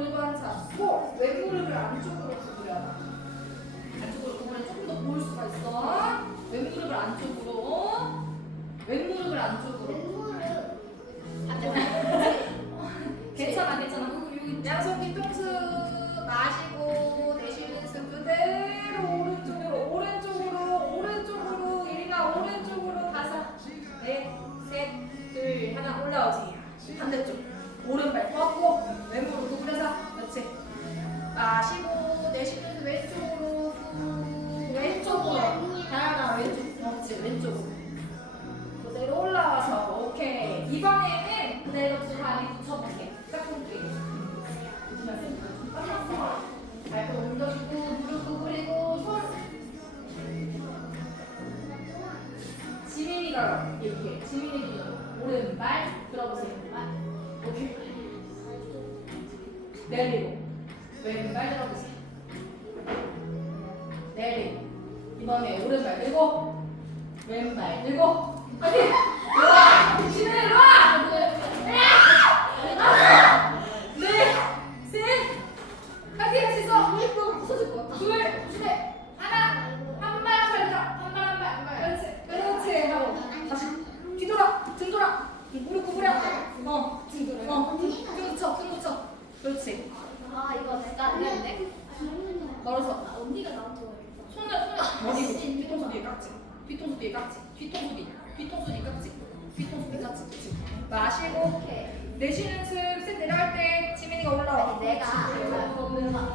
골반차, 코, 왼무릎을 안쪽으로 구부려라. 안쪽으로 구부려 조금 더 보일 수가 있어. 왼무릎을 안쪽으로. 왼무릎을 안쪽으로. 괜찮아, 괜찮아. 음, 음, 음. 양손 뒤통수 마시고 내쉬면서 그대로 오른쪽으로, 오른쪽으로, 오른쪽으로. 이리나 오른쪽으로 다섯, 넷, 네, 셋, 둘, 하나 올라오세요. 반대쪽. 오른발 뻗고 왼무릎 마시고 내쉬면서 왼쪽으로 후 왼쪽으로 다양한 왼쪽 어, 그렇지 왼쪽으로. 그대로 올라와서 오케이. 이번에는 그대로 두 다리 붙여볼게. 짝꿍끼리. 발톱 올려주고 무릎 구부리고 손. 지민이가 이렇게 지민이 기준 오른발 들어보세요. 왼발. 오케이. 내리고 왼발 들어보세요? 내리고 이번에 오른발 들고 왼발 들고. 일로와 지민이 일로와 넷셋 같이 할수 있어 부서질 것 같아 둘 셋 하나 한발 살려 한발 한발 그렇지 그렇지 하고 다시 뒤돌아 등 돌아 무릎 구부려 어 어, 등 붙여, 등 붙여. 그렇지. 아 이거 내가 했는데 걸어서. 언니가 나한테 손을, 손을. 어디, 뒤통수 뒤에 깍지. 뒤통수 뒤에 깍지. 뒤통수 뒤. 뒤통수 뒤 깍지. 뒤통수 뒤 깍지. 마시고. 내쉬는 틈, 셋 내려갈 때 지민이가 올라와. 아니, 내가. 그렇지,